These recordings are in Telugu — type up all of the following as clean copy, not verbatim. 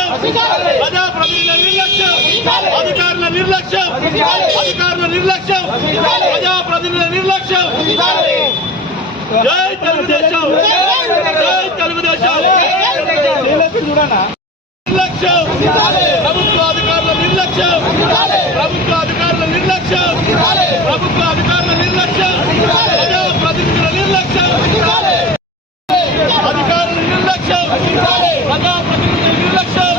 నిర్లక్ష్యం, ప్రజాప్రతినిధుల నిర్లక్ష్యం, అధికారుల నిర్లక్ష్యం, ప్రజాప్రతినిధుల నిర్లక్ష్యం. జై తెలుగుదేశం, జై తెలుగుదేశం. నిర్లక్ష్యం, ప్రభుత్వ అధికారుల నిర్లక్ష్యం, ప్రభుత్వ అధికారుల నిర్లక్ష్యం, ప్రభుత్వ అధికారుల నిర్లక్ష్యం, ప్రజాప్రతినిధుల నిర్లక్ష్యం, అధికారుల నిర్లక్ష్యం, ప్రజాప్రతినిధుల నిర్లక్ష్యం,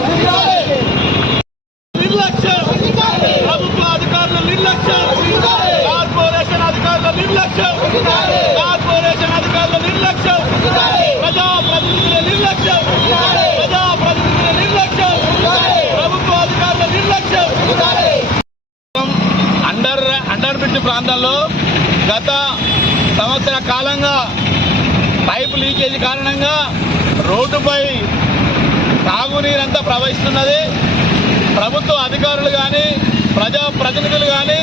నిర్లక్ష్యం, ప్రభుత్వ అధికారుల నిర్లక్ష్యం, కార్పొరేషన్ అధికారుల నిర్లక్ష్యం, కార్పొరేషన్ అధికారుల నిర్లక్ష్యం, ప్రజాప్రతినిధుల నిర్లక్ష్యం, ప్రజాప్రతినిధుల నిర్లక్ష్యం, ప్రభుత్వ అధికారుల నిర్లక్ష్యం. అండర్ బ్రిడ్జ్ ప్రాంతంలో గత సంవత్సర కాలంగా పైపు లీకేజీ కారణంగా రోడ్డుపై తాగునీరంతా ప్రవహిస్తున్నది. ప్రభుత్వ అధికారులు కానీ ప్రజాప్రతినిధులు కానీ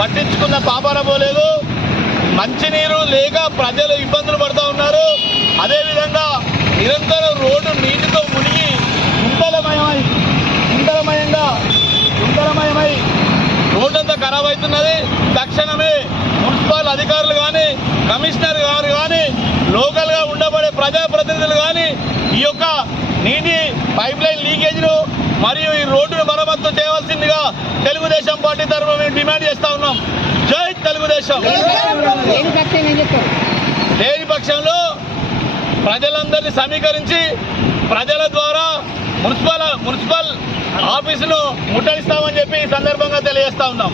పట్టించుకున్న పాపారపోలేదు. మంచినీరు లేక ప్రజలు ఇబ్బందులు పడుతూ ఉన్నారు. అదేవిధంగా నిరంతరం రోడ్డు నీటితో మునిగి గుంతలమయమై రోడ్డంతా ఖరాబ్ అవుతున్నది. తక్షణమే మున్సిపల్ అధికారులు కానీ కమిషనర్ గారు కానీ లోకల్గా ఉండబడే ప్రజాప్రతినిధులు కానీ ఈ యొక్క నీటి పైప్ లైన్ లీకేజ్ను మరియు ఈ రోడ్డును మరమ్మత్తు చేయవలసిందిగా తెలుగుదేశం పార్టీ తరఫున మేము డిమాండ్ చేస్తా ఉన్నాం. జై తెలుగుదేశం. లేని పక్షంలో ప్రజలందరినీ సమీకరించి ప్రజల ద్వారా మున్సిపల్ ఆఫీసును ముట్టడిస్తామని చెప్పి ఈ సందర్భంగా తెలియజేస్తా ఉన్నాం.